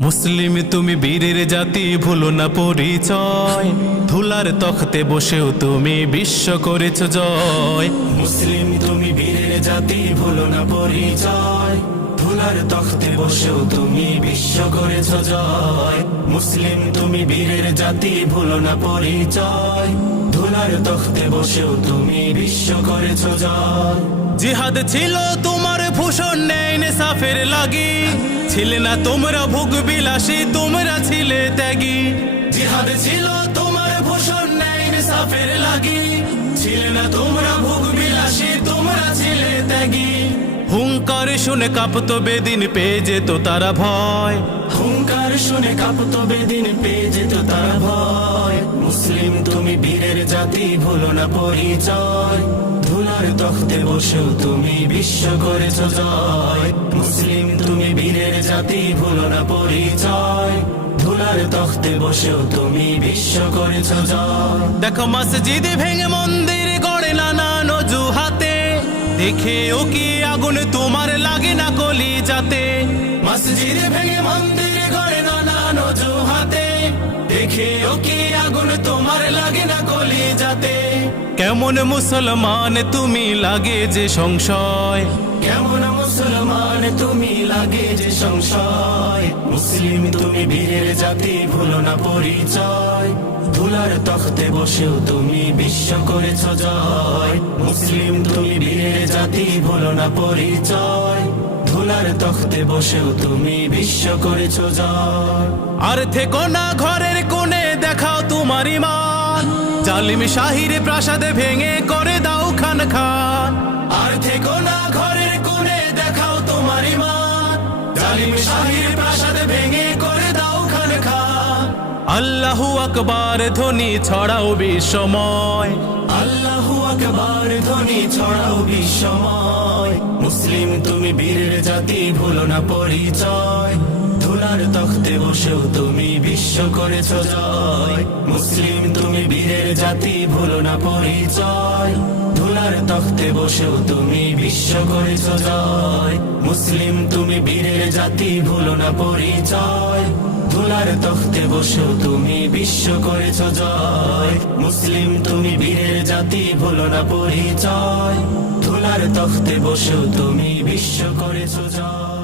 মুসলিম তুমি বীরের জাতি, ভুলো না পরিচয়। ধুলার তখতে বসেও তুমি বিশ্ব করেছ জয়। মুসলিম তুমি বীরের জাতি, ভুলো না পরিচয়। ধুলার তখতে বসেও তুমি বিশ্ব করেছ জয়। মুসলিম তুমি বীরের জাতি, ভুলো না পরিচয়। ধুলার তখতে বসেও তুমি বিশ্ব করেছ জয়। জিহাদ ছিল তোমার ভূষণ, নেই ইনসাফের লাগি। ছিলে না তোমরা ভোগ বিলাসী, তোমরা ছিলে ত্যাগী। জিহাদ ছিল তোমার ভূষণ, নেই ইনসাফের লাগি। ছিলে না তোমরা ভোগ বিলাসী, তোমরা ছিলে ত্যাগী। হুঙ্কার শুনে কাঁপতো বেদিন, পেয়ে যেত তারা ভয়। হুঙ্কার শুনে কাঁপতো বেদিন, পেয়ে যেত তারা ভয়। মুসলিম তুমি বীরের জাতি, ভুলো না পরিচয়। ধুলার তখতে বসেও তুমি বিশ্ব করেছ জয়। মুসলিম তুমি বীরের জাতি, ভুলো না পরিচয়। ধুলার তখতে বসেও তুমি বিশ্ব করেছ জয়। দেখো মসজিদে ভেঙে মন্দির গড়ে নানান অজুহাতে। দেখে ও কি আগুন তোমার লাগে না কলি যাতে। মসজিদ ভেঙে মন্দির গড়ে নানান অজুহাতে। দেখে ও কি আগুন তোমার লাগে না কলি যাতে। কেমন মুসলমান তুমি, লাগে যে সংশয়। কেমন মুসলমান তুমি, লাগে যে সংশয়। মুসলিম তুমি বীরের জাতি, ভুলো না পরিচয়। ধুলার তখতে বসেও তুমি বিশ্ব করেছ জয়। মুসলিম তুমি বীরের জাতি, ভুলো না পরিচয়। ধুলার তখতে বসেও তুমি বিশ্ব করেছ জয়। আর থেকো না ঘরের কোণে, দেখাও তোমার ইমান। জালিম শাহির প্রাসাদে ভেঙে করে দাও খান খান। আর থেকো না ঘরের কোণে, দেখাও তোমার ইমান। জালিম শাহির প্রাসাদে ভেঙে করে দাও খান খান। আল্লাহু আকবার ধ্বনি ছড়াও বিশ্বময়। আল্লাহু আকবার ধ্বনি ছড়াও বিশ্বময়। মুসলিম তুমি বীরের জাতি, ভুলো না পরিচয়। ধুলার তখতে বসেও তুমি বিশ্ব করেছ জয়। মুসলিম তুমি বীরের জাতি, ভুলো না পরিচয়। ধুলার তখতে বসেও তুমি বিশ্ব করেছ জয়। মুসলিম তুমি বীরের জাতি, ভুলো না পরিচয়। ধুলার তখতে বসেও তুমি বিশ্ব করেছ জয়। মুসলিম তুমি বীরের জাতি, ভুলো না পরিচয়। ধুলার তখতে বসেও তুমি বিশ্ব করেছ জয়।